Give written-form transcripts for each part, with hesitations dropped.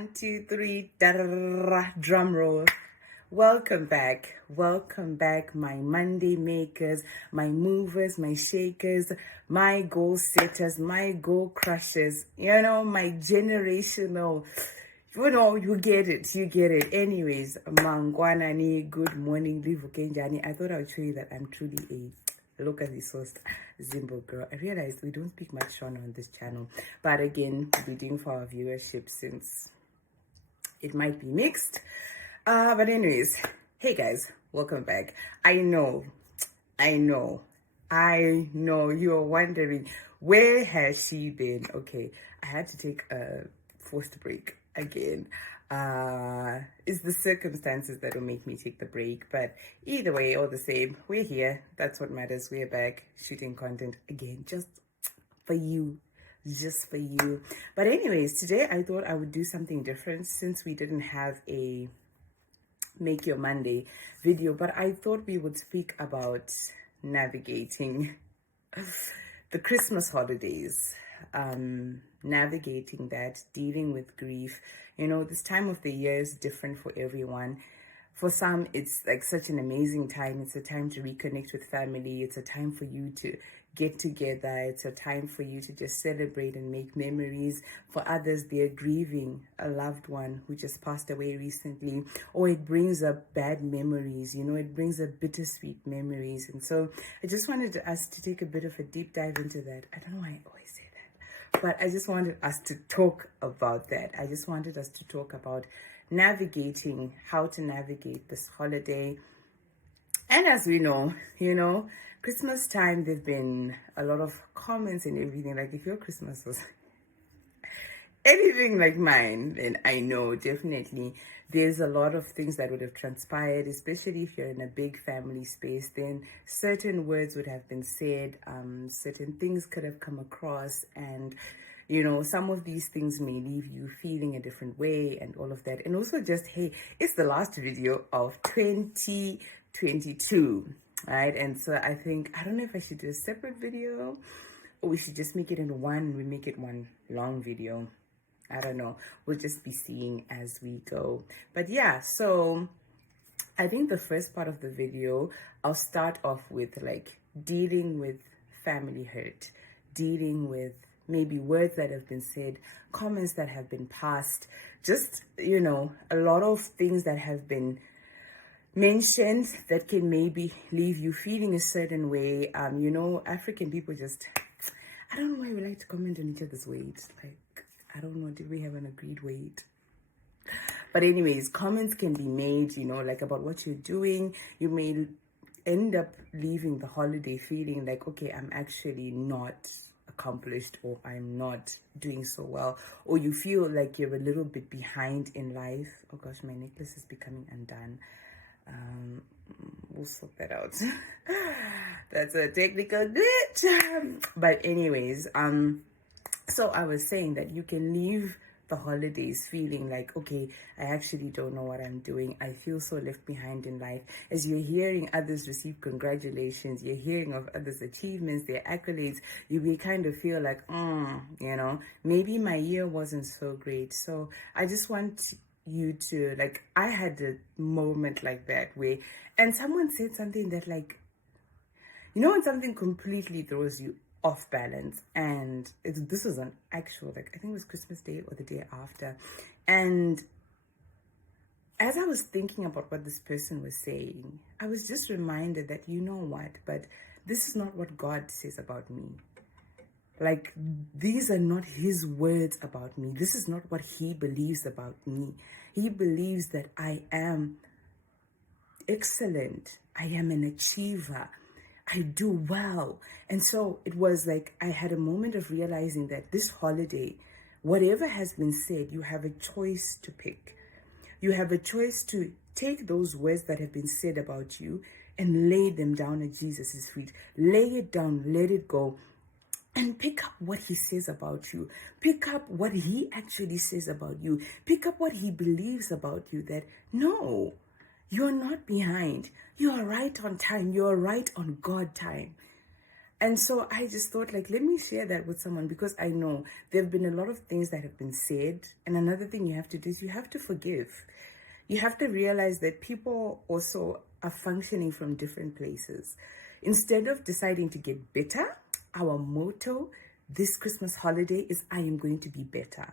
One, two, three, drum roll. Welcome back, my Monday makers, my movers, my shakers, my goal setters, my goal crushers, my generational, you get it. Anyways, Mangwanani, good morning, Livukenjani. I thought I would show you that I'm truly a locally sourced Zimbabwean girl. I realized we don't speak much Shona on this channel, but again, we're doing for our viewership since it might be mixed. But anyways, hey guys, welcome back. I know you're wondering, where has she been? Okay, I had to take a forced break again. It's the circumstances that will make me take the break, but either way, all the same, we're here. That's what matters. We're back shooting content again, just for you. But anyways, today I thought I would do something different since we didn't have a Make Your Monday video, but I thought we would speak about navigating the Christmas holidays, navigating that, dealing with grief. This time of the year is different for everyone. For some, it's like such an amazing time. It's a time to reconnect with family. It's a time for you to get together. It's a time for you to just celebrate and make memories. For others, they're grieving a loved one who just passed away recently, or it brings up bad memories. It brings up bittersweet memories. And so I just wanted us to take a bit of a deep dive into that. I don't know why I always say that, but I just wanted us to talk about that. I just wanted us to talk about navigating, how to navigate this holiday. And as we know, Christmas time, there've been a lot of comments and everything. Like, if your Christmas was anything like mine, then I know definitely there's a lot of things that would have transpired, especially if you're in a big family space. Then certain words would have been said, certain things could have come across, and some of these things may leave you feeling a different way and all of that. And also just, hey, it's the last video of 2022, right? And so I don't know if I should do a separate video or we should just make it into one, we make it one long video. I don't know. We'll just be seeing as we go. But yeah, so I think the first part of the video, I'll start off with like dealing with family hurt, dealing with maybe words that have been said, comments that have been passed, just, a lot of things that have been mentioned that can maybe leave you feeling a certain way. African people just, I don't know why we like to comment on each other's weight. Like, I don't know, did we have an agreed weight? But anyways, comments can be made, like about what you're doing. You may end up leaving the holiday feeling like, okay, I'm actually not accomplished, or I'm not doing so well, or you feel like you're a little bit behind in life. Oh gosh, my necklace is becoming undone. We'll sort that out. That's a technical glitch. But anyways, so I was saying that you can leave the holidays feeling like, okay, I actually don't know what I'm doing. I feel so left behind in life. As you're hearing others receive congratulations, you're hearing of others' achievements, their accolades, you will kind of feel like, maybe my year wasn't so great. So I just want you to, like, I had a moment like that where, and someone said something that, like, when something completely throws you off balance, and this was an actual, like, I think it was Christmas Day or the day after, and as I was thinking about what this person was saying, I was just reminded that, but this is not what God says about me. Like, these are not his words about me. This is not what he believes about me. He believes that I am excellent. I am an achiever. I do well. And so it was like I had a moment of realizing that this holiday, whatever has been said, you have a choice to pick. You have a choice to take those words that have been said about you and lay them down at Jesus' feet. Lay it down, let it go, and pick up what he says about you. Pick up what he actually says about you. Pick up what he believes about you, that no, you're not behind. You are right on time. You are right on God time. And so I just thought, like, let me share that with someone, because I know there have been a lot of things that have been said. And another thing you have to do is you have to forgive. You have to realize that people also are functioning from different places. Instead of deciding to get better, our motto this Christmas holiday is, I am going to be better.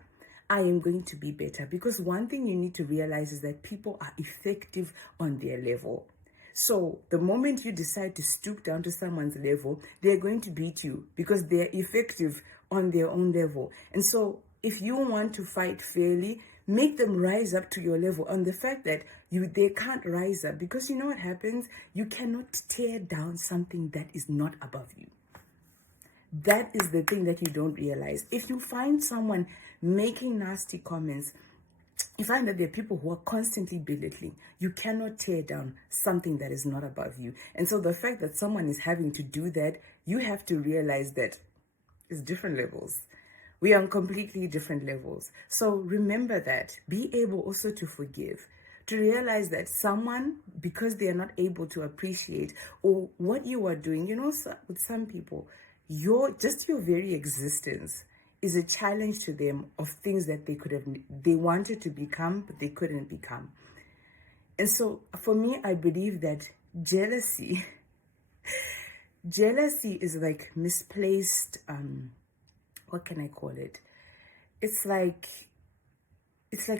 I am going to be better. Because one thing you need to realize is that people are effective on their level. So the moment you decide to stoop down to someone's level, they're going to beat you because they're effective on their own level. And so if you want to fight fairly, make them rise up to your level on the fact that they can't rise up, because you know what happens? You cannot tear down something that is not above you. That is the thing that you don't realize. If you find someone making nasty comments, you find that there are people who are constantly belittling. You cannot tear down something that is not above you. And so the fact that someone is having to do that, you have to realize that it's different levels. We are on completely different levels. So remember that. Be able also to forgive. To realize that someone, because they are not able to appreciate or what you are doing, with some people, your very existence is a challenge to them of things that they wanted to become, but they couldn't become. And so for me, I believe that jealousy is like misplaced, what can I call it? It's like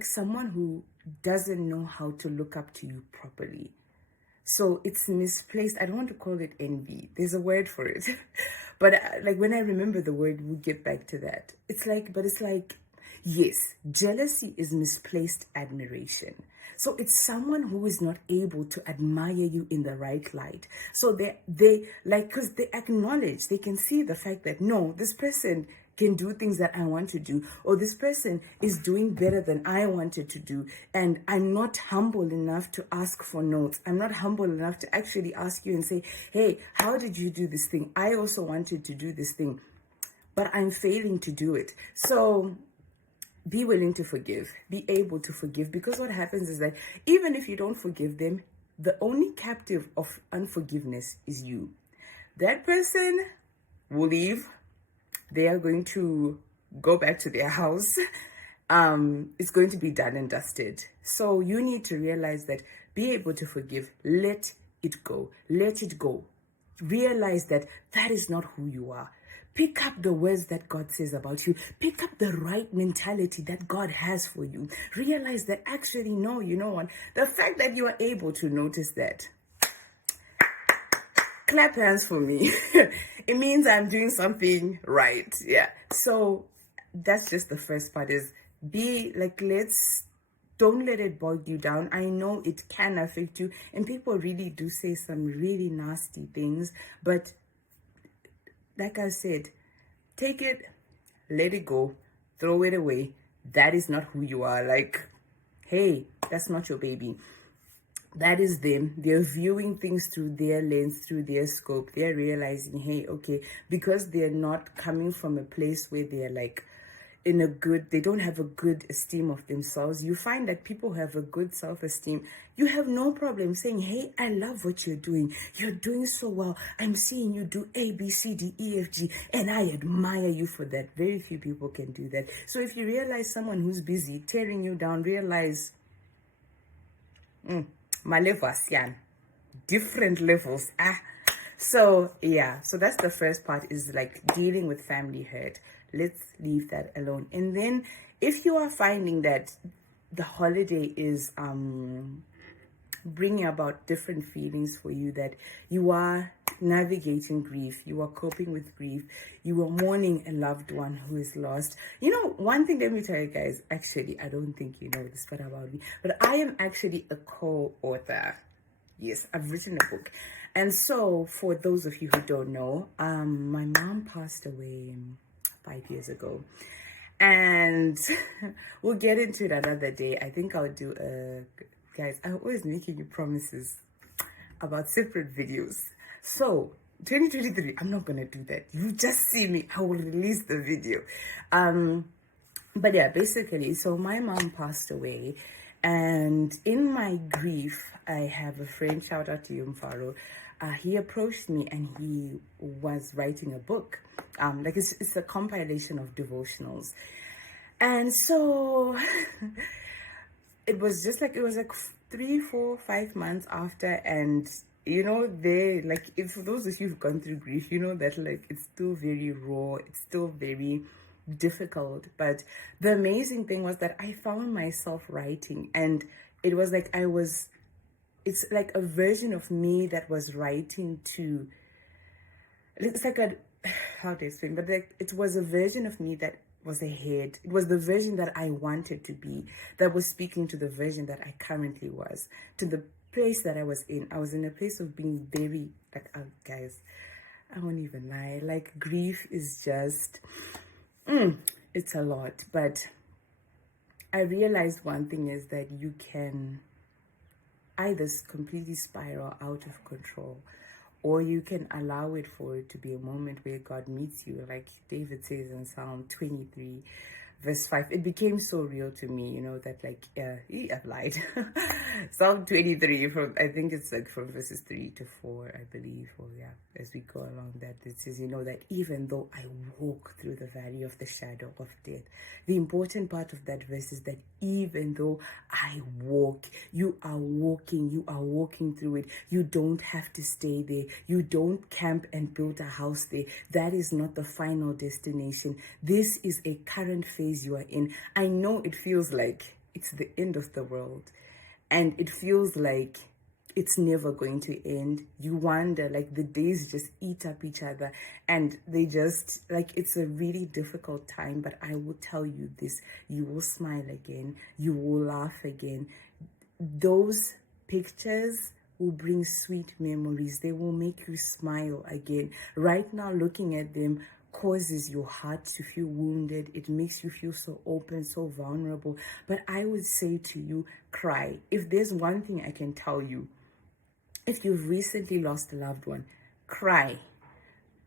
someone who doesn't know how to look up to you properly. So it's misplaced. I don't want to call it envy. There's a word for it. But like when I remember the word, we'll get back to that. It's like, yes, jealousy is misplaced admiration. So it's someone who is not able to admire you in the right light. So because they acknowledge, they can see the fact that, no, this person can do things that I want to do, or this person is doing better than I wanted to do, and I'm not humble enough to ask for notes. I'm not humble enough to actually ask you and say, hey, how did you do this thing? I also wanted to do this thing, but I'm failing to do it. So be willing to forgive, be able to forgive, because what happens is that even if you don't forgive them, the only captive of unforgiveness is you. That person will leave. They are going to go back to their house. It's going to be done and dusted. So you need to realize that, be able to forgive, let it go, let it go. Realize that that is not who you are. Pick up the words that God says about you. Pick up the right mentality that God has for you. Realize that actually, no, you know what? The fact that you are able to notice that, clap hands for me. It means I'm doing something right. Yeah. So that's just the first part, is don't let it bog you down. I know it can affect you, and people really do say some really nasty things, but like I said, take it, let it go, throw it away. That is not who you are. Like, hey, that's not your baby. That is them. They're viewing things through their lens, through their scope. They're realizing, hey, okay, because they're not coming from a place where they're like they don't have a good esteem of themselves. You find that people who have a good self-esteem, you have no problem saying, hey, I love what you're doing. You're doing so well. I'm seeing you do A, B, C, D, E, F, G, and I admire you for that. Very few people can do that. So if you realize someone who's busy tearing you down, realize, my level is different levels. So yeah, so that's the first part, is like dealing with family hurt. Let's leave that alone. And then if you are finding that the holiday is bringing about different feelings for you, that you are navigating grief, you are coping with grief, you are mourning a loved one who is lost. One thing, let me tell you guys, actually, I don't think you know this part about me, but I am actually a co-author. Yes, I've written a book. And so for those of you who don't know, my mom passed away 5 years ago, and we'll get into it another day. I think I'll do guys, I'm always making you promises about separate videos. So 2023, I'm not gonna do that. You just see me, I will release the video. But yeah, basically, so my mom passed away, and in my grief, I have a friend, shout out to you, Mfaro. he approached me and he was writing a book. Like it's a compilation of devotionals. And so it was like 3, 4, 5 months after, and they like, if for those of you who've gone through grief, that like it's still very raw, it's still very difficult. But the amazing thing was that I found myself writing, and it was like it's like a version of me that was writing to, it's like how to explain, but like it was a version of me that was ahead. It was the version that I wanted to be, that was speaking to the version that I currently was, to the place that I was in. I was in a place of being very, like, guys, I won't even lie, like grief is just, it's a lot. But I realized one thing is that you can either completely spiral out of control, or you can allow it for it to be a moment where God meets you. Like David says in Psalm 23, verse 5, it became so real to me, that like, he applied. Psalm 23, I think it's like from verses 3 to 4, I believe. Or yeah, as we go along that, it says, that even though I walk through the valley of the shadow of death, the important part of that verse is that even though I walk, you are walking through it. You don't have to stay there. You don't camp and build a house there. That is not the final destination. This is a current phase you are in. I know it feels like it's the end of the world, and it feels like it's never going to end. You wonder, like, the days just eat up each other, and they just, like, it's a really difficult time. But I will tell you this, you will smile again, you will laugh again. Those pictures will bring sweet memories. They will make you smile again. Right now, looking at them causes your heart to feel wounded. It makes you feel so open, so vulnerable. But I would say to you, cry. If there's one thing I can tell you, if you've recently lost a loved one, cry.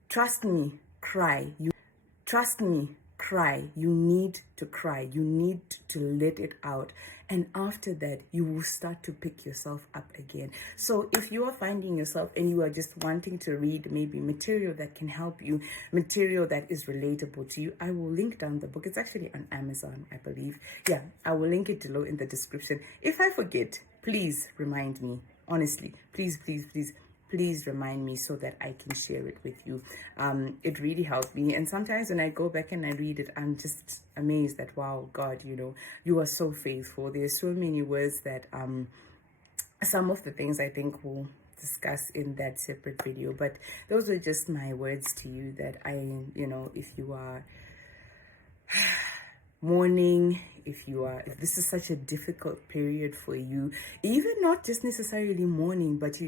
Trust me, cry. Trust me, cry. You need to cry. You need to let it out. And after that, you will start to pick yourself up again. So if you are finding yourself and you are just wanting to read maybe material that can help you, material that is relatable to you, I will link down the book. It's actually on Amazon, I believe. Yeah, I will link it below in the description. If I forget, please remind me. Honestly, please remind me so that I can share it with you. It really helped me. And sometimes when I go back and I read it, I'm just amazed that, wow, God, you are so faithful. There's so many words that some of the things I think we'll discuss in that separate video. But those are just my words to you, that if you are mourning, if this is such a difficult period for you, even not just necessarily mourning, but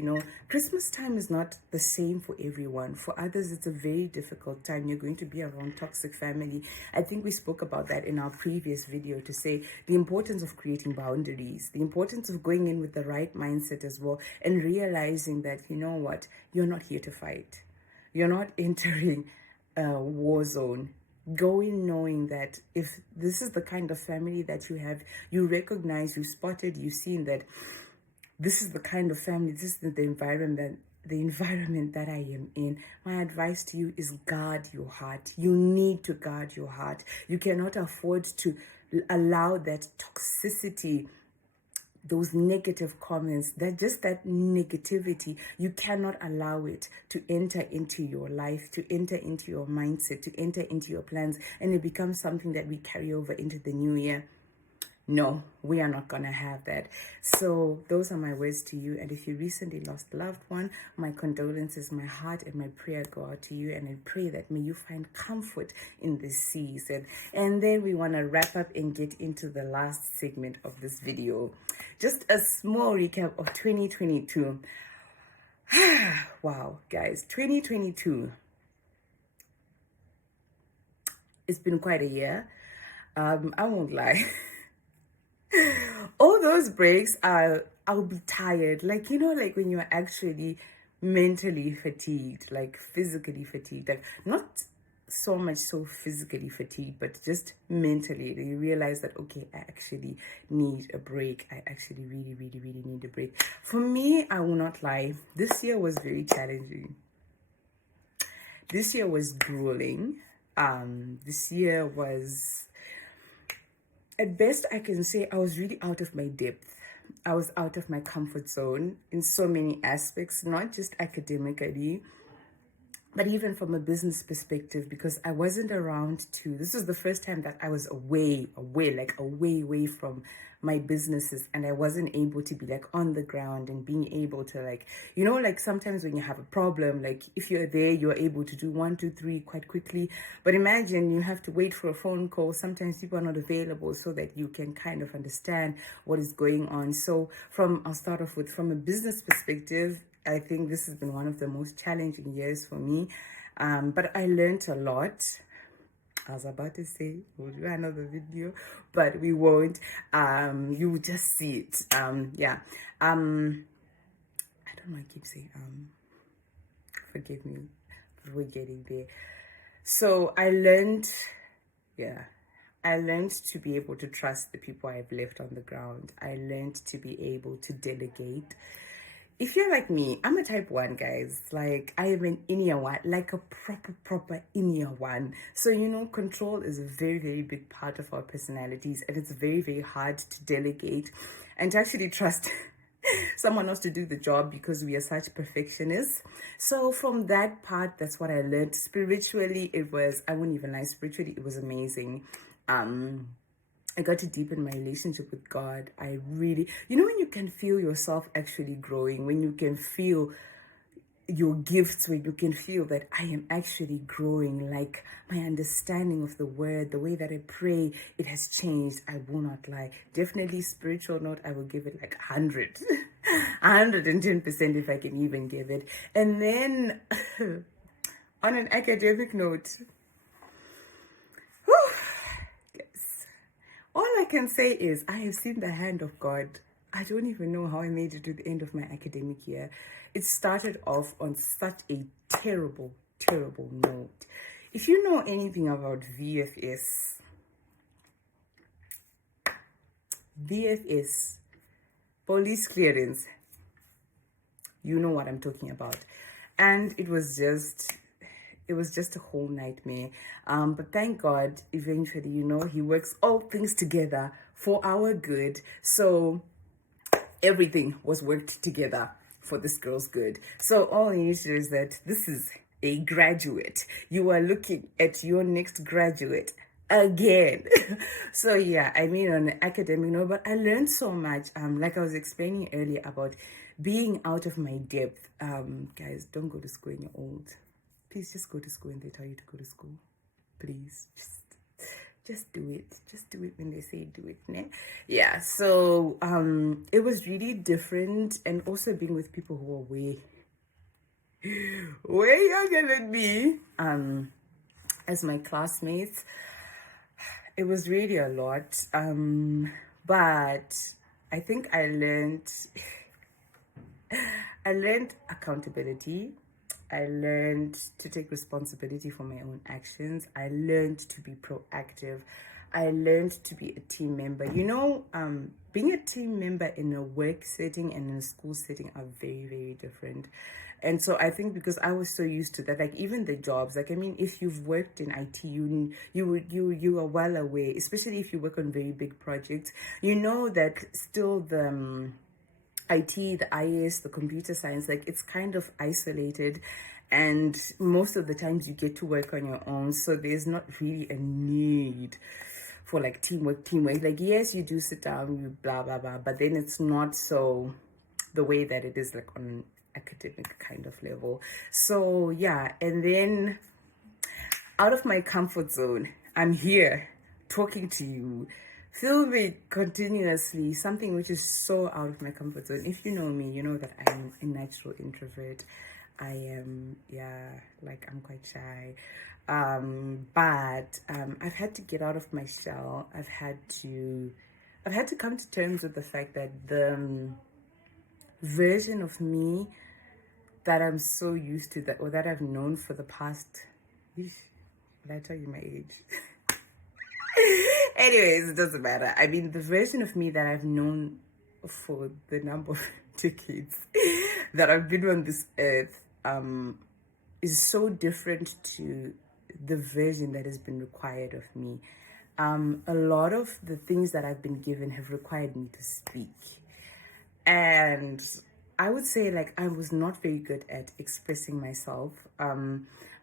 Christmas time is not the same for everyone. For others, it's a very difficult time. You're going to be around toxic family. I think we spoke about that in our previous video, to say the importance of creating boundaries, the importance of going in with the right mindset as well, and realizing that, you're not here to fight. You're not entering a war zone. Go in knowing that if this is the kind of family that you have, you recognize, you spotted, you've seen that this is the kind of family, this is the environment that I am in. My advice to you is guard your heart. You need to guard your heart. You cannot afford to allow that toxicity, those negative comments, that negativity, you cannot allow it to enter into your life, to enter into your mindset, to enter into your plans, and it becomes something that we carry over into the new year. No, we are not going to have that. So those are my words to you. And if you recently lost a loved one, my condolences, my heart and my prayer go out to you. And I pray that may you find comfort in this season. And then we want to wrap up and get into the last segment of this video. Just a small recap of 2022. Wow, guys, 2022. It's been quite a year. I won't lie. All those breaks, I'll be tired. Like, like when you're actually mentally fatigued, like physically fatigued, like not so much so physically fatigued, but just mentally you realize that, okay, I actually need a break. I actually really, really, really need a break. For me, I will not lie, this year was very challenging. This year was grueling. This year was, at best I can say, I was really out of my depth. I was out of my comfort zone in so many aspects, not just academically, but even from a business perspective, because I wasn't around to, this is the first time that I was away from my businesses, and I wasn't able to be like on the ground and being able to like, you know, like sometimes when you have a problem, like if you're there, you're able to do 1, 2, 3 quite quickly. But imagine you have to wait for a phone call. Sometimes people are not available so that you can kind of understand what is going on. So I'll start off with, from a business perspective, I think this has been one of the most challenging years for me. But I learned a lot. I was about to say we'll do another video, but we won't. You will just see it. Yeah. I don't know, I keep saying forgive me, but we're getting there. So I learned to be able to trust the people I've left on the ground. I learned to be able to delegate. If you're like me, I'm a type 1, guys. Like, I am an inner one, like a proper inner one. So, you know, control is a very, very big part of our personalities, and it's very, very hard to delegate and to actually trust someone else to do the job, because we are such perfectionists. So from that part, that's what I learned. Spiritually, I wouldn't even lie, spiritually, it was amazing. I got to deepen my relationship with God. I really, you know, when you can feel yourself actually growing, when you can feel your gifts, when you can feel that I am actually growing, like my understanding of the word, the way that I pray, it has changed. I will not lie. Definitely spiritual note, I will give it like 100, 110% if I can even give it. And then on an academic note, all I can say is I have seen the hand of God. I don't even know how I made it to the end of my academic year. It started off on such a terrible, terrible note. If you know anything about VFS, police clearance, you know what I'm talking about. And it was just a whole nightmare. But thank God, eventually, you know, he works all things together for our good. So everything was worked together for this girl's good. So all you need to do is that this is a graduate. You are looking at your next graduate again. So yeah, I mean, on an academic note, but I learned so much. Like I was explaining earlier about being out of my depth. Guys, don't go to school when you're old. Please just go to school when they tell you to go to school. Please, just do it. Just do it when they say do it. Né? Yeah, so it was really different, and also being with people who are way younger than me, as my classmates. It was really a lot. But I think I learned accountability. I learned to take responsibility for my own actions. I learned to be proactive. I learned to be a team member. You know, being a team member in a work setting and in a school setting are very, very different. And so I think because I was so used to that, like even the jobs, like, I mean, if you've worked in IT, you are well aware, especially if you work on very big projects, you know that still the IT, the IS, the computer science, like it's kind of isolated, and most of the times you get to work on your own, so there's not really a need for like teamwork. Like, yes, you do sit down, you blah blah blah, but then it's not so the way that it is like on an academic kind of level. So yeah, and then out of my comfort zone, I'm here talking to you, filming continuously, something which is so out of my comfort zone. If you know me, you know that I'm a natural introvert. I am, I'm quite shy. But I've had to get out of my shell. I've had to come to terms with the fact that the version of me that I'm so used to, that, or that I've known for the past Did I tell you my age? Anyways, it doesn't matter. I mean, the version of me that I've known for the number of decades that I've been on this earth is so different to the version that has been required of me. A lot of the things that I've been given have required me to speak. And I would say, like, I was not very good at expressing myself.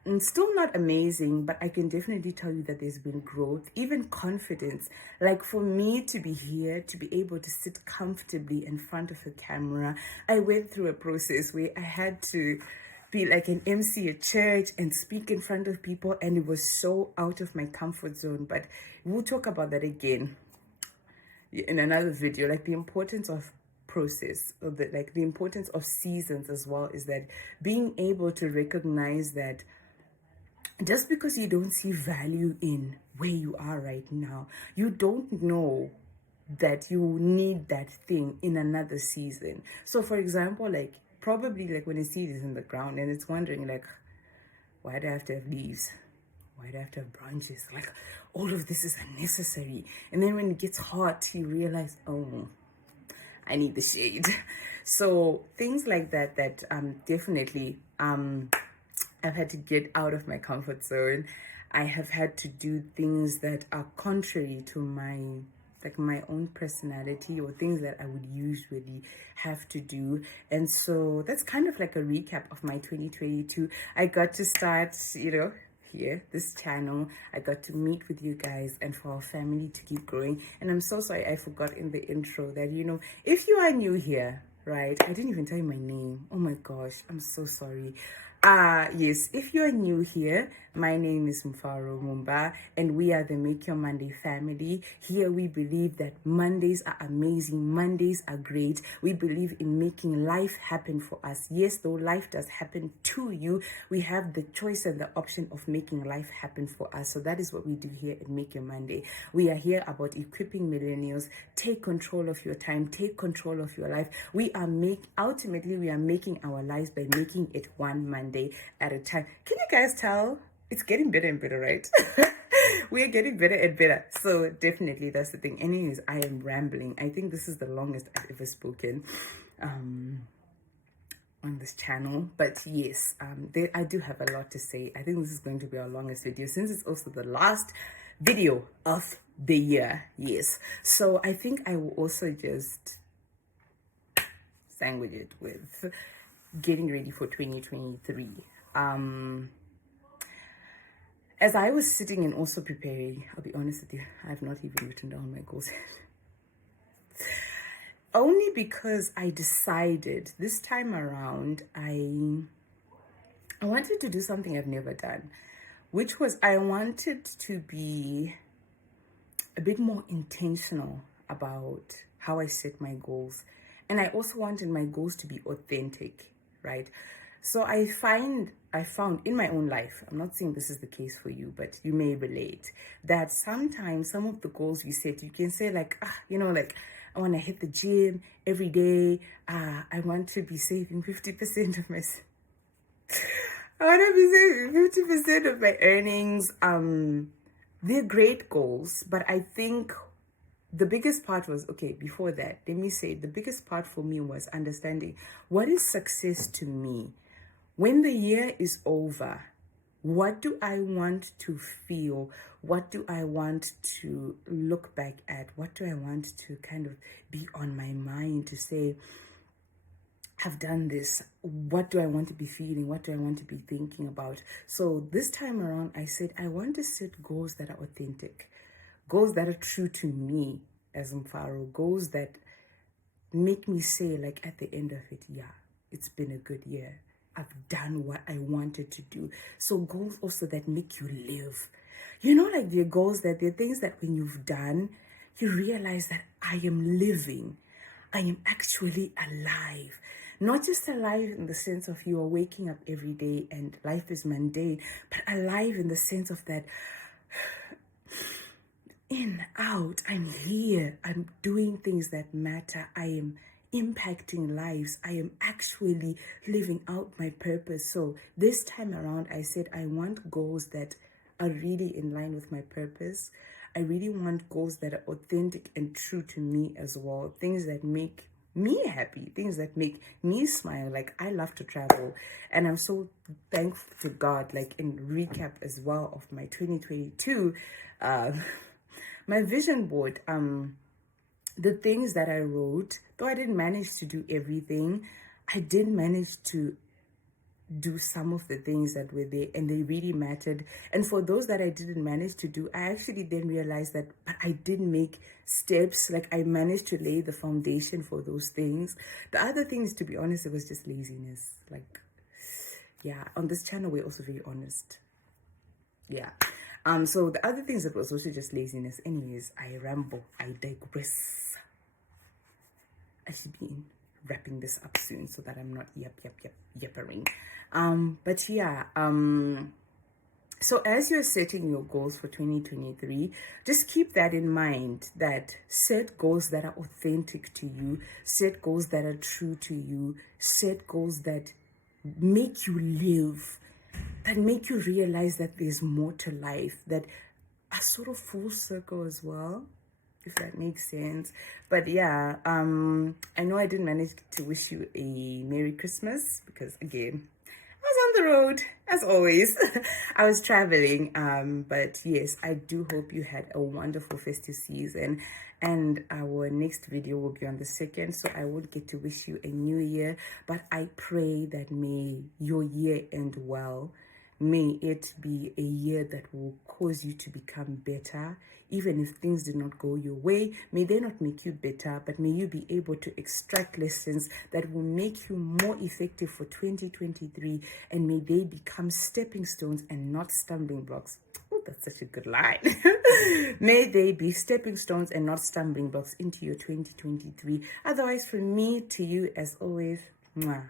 And still not amazing, but I can definitely tell you that there's been growth, even confidence. Like, for me to be here, to be able to sit comfortably in front of a camera, I went through a process where I had to be like an MC at church and speak in front of people, and it was so out of my comfort zone. But we'll talk about that again in another video, like the importance of process, or the importance of seasons as well, is that being able to recognize that just because you don't see value in where you are right now, you don't know that you need that thing in another season. So for example, like, probably like when a seed is in the ground and it's wondering, like, why do I have to have leaves? Why do I have to have branches? Like, all of this is unnecessary. And then when it gets hot, you realize, oh, I need the shade. So things like that definitely I've had to get out of my comfort zone. I have had to do things that are contrary to my own personality, or things that I would usually have to do. And so that's kind of like a recap of my 2022. I got to start, here, this channel. I got to meet with you guys and for our family to keep growing. And I'm so sorry I forgot in the intro that, if you are new here, right? I didn't even tell you my name. Oh my gosh, I'm so sorry. Yes, if you're new here, my name is Mfaro Mumba, and we are the Make Your Monday family. Here we believe that Mondays are amazing, Mondays are great. We believe in making life happen for us. Yes, though life does happen to you, we have the choice and the option of making life happen for us. So that is what we do here at Make Your Monday. We are here about equipping millennials. Take control of your time, take control of your life. Ultimately we are making our lives by making it one Monday at a time. Can you guys tell? It's getting better and better, right? We are getting better and better. So definitely that's the thing. Anyways, I am rambling. I think this is the longest I've ever spoken on this channel. But yes, I do have a lot to say. I think this is going to be our longest video, since it's also the last video of the year. Yes. So I think I will also just sandwich it with getting ready for 2023. As I was sitting and also preparing, I'll be honest with you, I have not even written down my goals yet. Only because I decided this time around, I wanted to do something I've never done, which was I wanted to be a bit more intentional about how I set my goals. And I also wanted my goals to be authentic, right? So I found in my own life, I'm not saying this is the case for you, but you may relate, that sometimes some of the goals you set, you can say like, like, I want to hit the gym every day. I want to be saving 50% of my, I want to be saving 50% of my earnings. They're great goals, but I think the biggest part was, before that, let me say, the biggest part for me was understanding what is success to me. When the year is over, what do I want to feel? What do I want to look back at? What do I want to kind of be on my mind to say, I've done this? What do I want to be feeling? What do I want to be thinking about? So this time around, I said, I want to set goals that are authentic, goals that are true to me as Mfaro, goals that make me say, like, at the end of it, yeah, it's been a good year. I've done what I wanted to do. So goals also that make you live. Like there are goals that there are things that when you've done, you realize that I am living. I am actually alive. Not just alive in the sense of you are waking up every day and life is mundane, but alive in the sense of that in, out, I'm here. I'm doing things that matter. I am impacting lives. I am actually living out my purpose. So this time around, I said I want goals that are really in line with my purpose. I really want goals that are authentic and true to me as well. Things that make me happy, things that make me smile. Like, I love to travel, and I'm so thankful to God. Like, in recap as well of my 2022, my vision board, the things that I wrote, though I didn't manage to do everything, I did manage to do some of the things that were there, and they really mattered. And for those that I didn't manage to do, I actually then realized that, but I did make steps. Like, I managed to lay the foundation for those things. The other things, to be honest, it was just laziness. Like, yeah, on this channel we're also very honest. Yeah. So the other things that was also just laziness. Anyways, I ramble, I digress. I should be wrapping this up soon so that I'm not yappering. But yeah, so as you're setting your goals for 2023, just keep that in mind, that set goals that are authentic to you, set goals that are true to you, set goals that make you live, that make you realize that there's more to life, that are sort of full circle as well, if that makes sense. But yeah, I know I didn't manage to wish you a Merry Christmas because, again, I was on the road as always. I was traveling, but yes, I do hope you had a wonderful festive season, and our next video will be on the 2nd, so I won't get to wish you a new year, but I pray that may your year end well. May it be a year that will cause you to become better. Even if things did not go your way, may they not make you better, but may you be able to extract lessons that will make you more effective for 2023, and may they become stepping stones and not stumbling blocks. Oh, that's such a good line. May they be stepping stones and not stumbling blocks into your 2023. Otherwise, from me to you, as always, mwah.